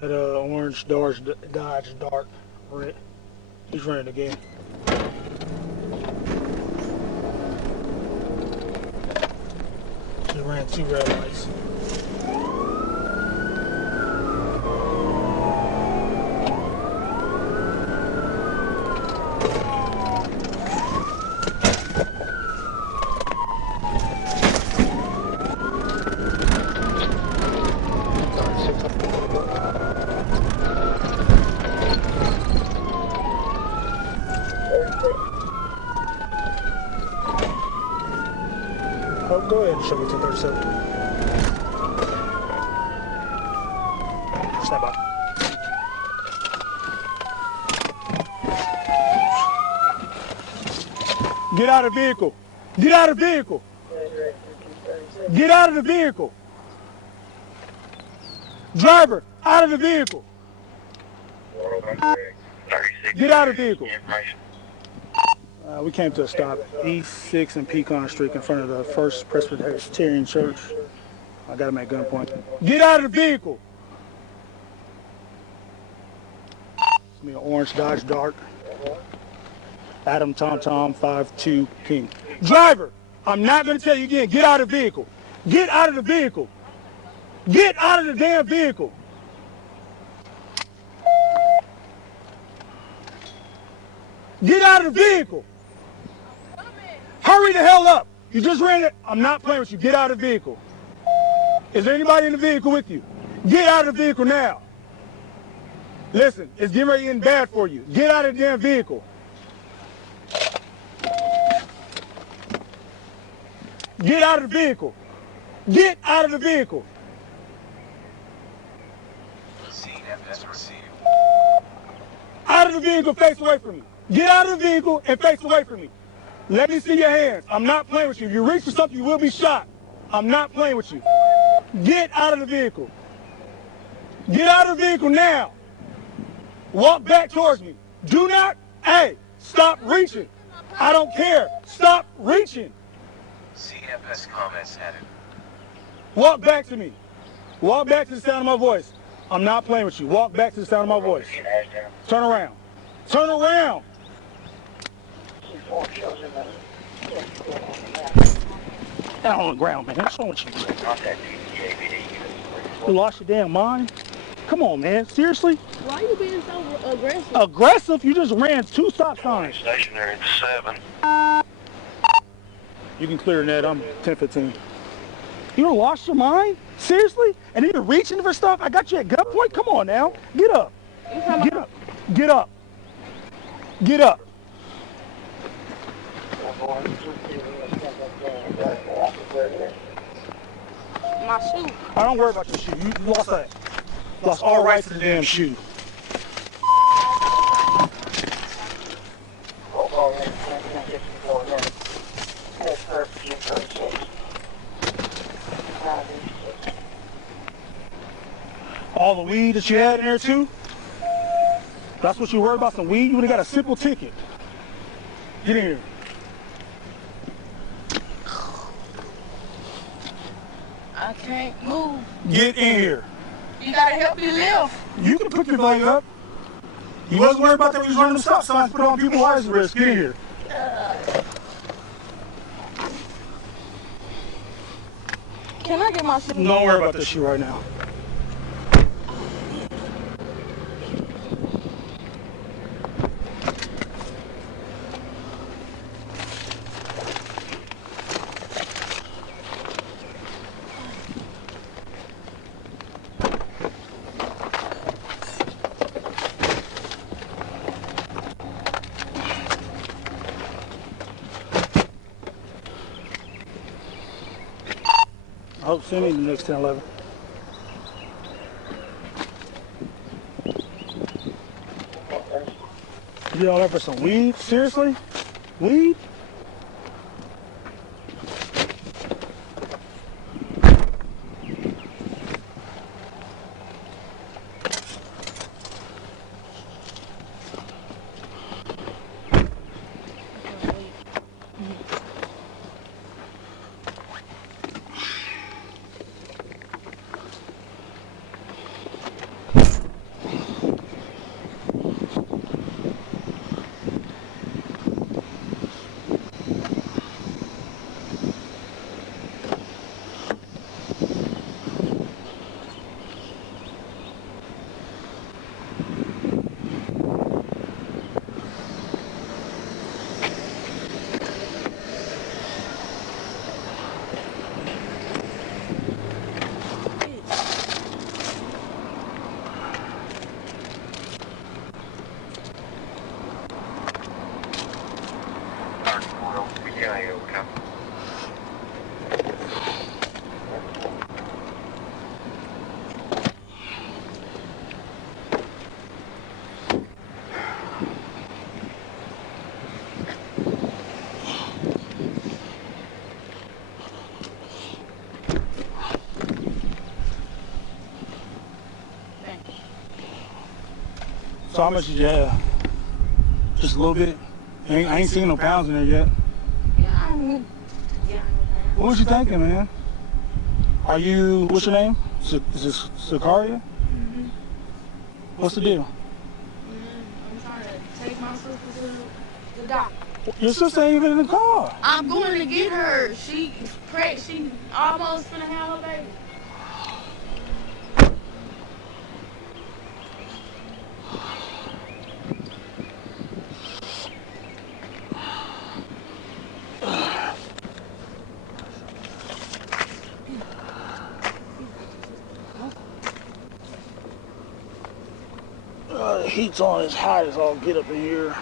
That orange Dodge Dart red. He's running again. He ran 2 red lights. Oh, go ahead and show me 237. Stand by. Get out of the vehicle. Get out of the vehicle. Get out of the vehicle. Driver, out of the vehicle. Get out of the vehicle. We came to a stop, EZ and Pecan Street in front of the First Presbyterian Church. I got him at gunpoint. Get out of the vehicle! It's me an orange Dodge Dart. Adam Tom 52 King. Driver, I'm not going to tell you again, get out of the vehicle. Get out of the vehicle. Get out of the damn vehicle. Get out of the vehicle. Hurry the hell up. You just ran it. I'm not playing with you. Get out of the vehicle. Is there anybody in the vehicle with you? Get out of the vehicle now. Listen, it's getting ready to get bad for you. Get out of the damn vehicle. Get out of the vehicle. Get out of the vehicle. Out of the vehicle, face away from me. Get out of the vehicle and face away from me. Let me see your hands. I'm not playing with you. If you reach for something, you will be shot. I'm not playing with you. Get out of the vehicle. Get out of the vehicle now. Walk back towards me. Do not, hey, stop reaching. I don't care. Stop reaching. CFS comments added. Walk back to me. Walk back to the sound of my voice. I'm not playing with you. Walk back to the sound of my voice. Turn around. Turn around. Down on the ground, man. What's wrong with you? You lost your damn mind? Come on, man. Seriously? Why are you being so aggressive? Aggressive? You just ran 2 stop signs. Stationary at 7. You can clear that. I'm 10-15. You done lost your mind? Seriously? And then you're reaching for stuff? I got you at gunpoint? Come on now. Get up. Get up. Get up. Get up. My shoe. I don't worry about your shoe. You lost that. Lost all rights to the damn shoe. All the weed that you had in there too? That's what you worried about, some weed? You would have got a simple ticket. Get in here. I can't move. Get in here. You gotta help me live. You can put your leg up. You wasn't worried about that when you was running the stop signs, put on people's lives at risk. Get in here. Can I get my shoe? Don't worry about this shoe right now. I hope soon in the next 10-11. You did all that for some weed? Seriously? Weed? So how much did you have? Just a little bit? I ain't seen no pounds in there yet. What was you thinking, man? Are you, what's your name? Is this Zakaria? Mm-hmm. What's the deal? I'm trying to take my sister to the doctor. Your sister ain't even in the car. I'm going to get her. She almost finna have her baby. The heat's on as hot as I'll get up in here.